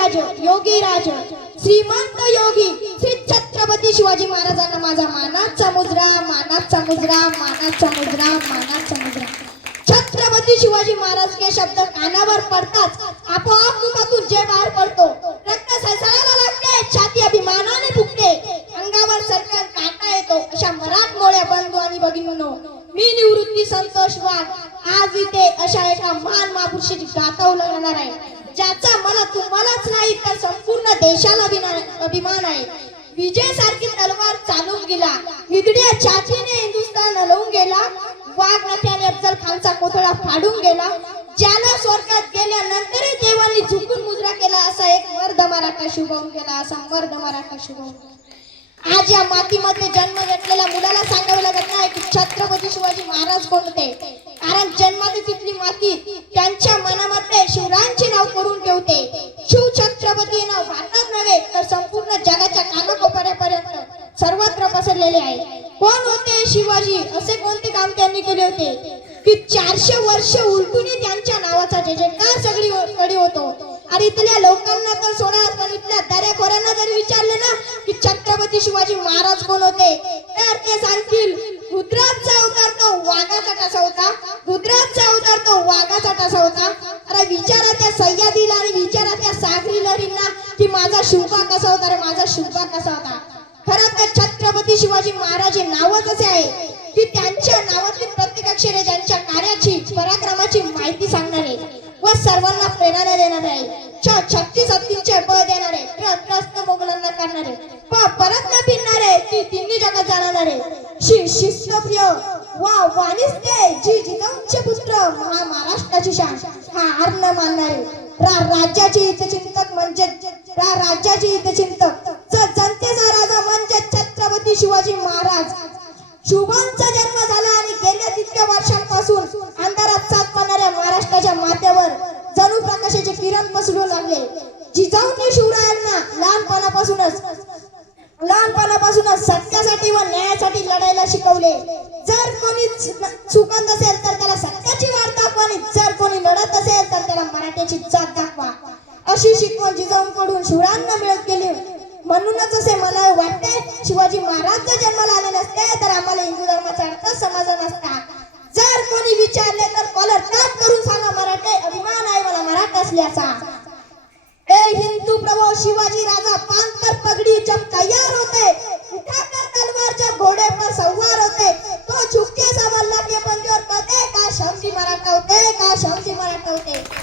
राज योगी राज. श्रीमंत योगी श्री छत्रपती शिवाजी महाराजांना माझा मानाचा मुजरा मानाचा मुजरा मानाचा मुजरा मानाचा मुजरा. छत्रपती शिवाजी महाराज के शब्द कानावर पडताच आपोआप मुखातून जे बाहेर पडतो रक्त सळसळायला लागते छाती अभिमानाने फुगते. अंगावर सरकार काटा येतो अशा मराठमोळ्या बंधू आणि भगिनीनो मी निवृत्ती संतोष वाघ. आज इथे अशा एका महान महापुरुषाची गाथा उलगणार आहे. ज्याचा मला तुम्हालाच नाही तर संपूर्ण देशाला अभिमान आहे. विजय सारखी तलवार चालून गेला. निधड्या छातीने हिंदुस्थान हलवून गेला. वाघ नख्याने अफजल खानचा कोथळा फाडून गेला. ज्याला स्वर्गात गेल्यानंतरही देवांनी झुकून मुजरा केला असा एक मर्द मराठा शुभम गेला असा मर्द मराठा शुभम. आज या मातीमध्ये जन्म घेतलेल्या मुलाला सांगावे लागत नाही की छत्रपती शिवाजी महाराज कोणते सर्वत्र पसरलेले आहे. कोण होते शिवाजी? असे कोणते काम त्यांनी केले होते? की चारशे वर्ष उलटूनही त्यांच्या नावाचा जे जयकार सगळीकडे होतो. आणि इथल्या लोकांना तर सोडा पण इथल्या दर्याखोऱ्यांना जर विचारले ना की छत्रपती शिवाजी महाराज कोण होते? तर ते सांगतील रुद्राचा अवतार तो वाघाचा कसा होता. रुद्राचा अवतार तो वाघाचा कसा होता. अरे विचारा त्या सह्यादीला आणि विचारा त्या सागरी लहरींना की माझा शुभा कसा होता रे? माझा शुभा कसा होता? खरं तर छत्रपती शिवाजी महाराज हे नावच असे आहे की त्यांच्या नावातील प्रत्येक अक्षरे ज्यांच्या कार्याची पराक्रमाची माहिती सांगणारे व सर्वांना प्रेरणा देणारे आहे छत्तीस हत्तींचे बळ देणारे त्रस्त मोगलांना करणारे प परत न फिरणारे ती तिन्ही जगात जाणारे शि शिस्तप्रिय वा वाणिस्ते जी जिजाऊंचे पुत्र हा महाराष्ट्राची शान. हा हार न मानणारे. रा राज्याचे हितचिंतक म्हणजे रा राज्याचे हितचिंतक. शिवाजी महाराज. शुभांचा जन्म झाला आणि गेल्या तितक्या वर्षांपासून अंधारात साथ पाहणाऱ्या महाराष्ट्राच्या माथ्यावर जणू प्रकाशाचे किरण पसरू लागले. जिजाऊंनी शिवरायांना लहानपणापासूनच लहानपणापासूनच सत्यासाठी व न्यायासाठी लढायला शिकवले. जर कोणी चुकत असेल तर त्याला सत्याची वाट दाखवा आणि जर कोणी लढत असेल तर त्याला मराठ्याची जात दाखवा. अशी शिकवण जिजाऊंकडून शिवरायांना मिळत गेली. म्हणूनच असे मला वाटते शिवाजी महाराज जर जन्माला आले नसते तर आम्हाला हिंदू धर्माचा अर्थ समजला नसता. जर कोणी विचारले तर कॉलर टॅप करून सांगा मराठे अभिमान आहे मला मराठा असल्याचा ए हिंदू प्रभू शिवाजी राजा पान पगडी जब तैयार होते उठा कर तलवार जब घोड़े पर सवार होते तो झुकते सा वल्लभ के पंजोर कहते का शमजी मराठा होते का शमजी मराठा होते।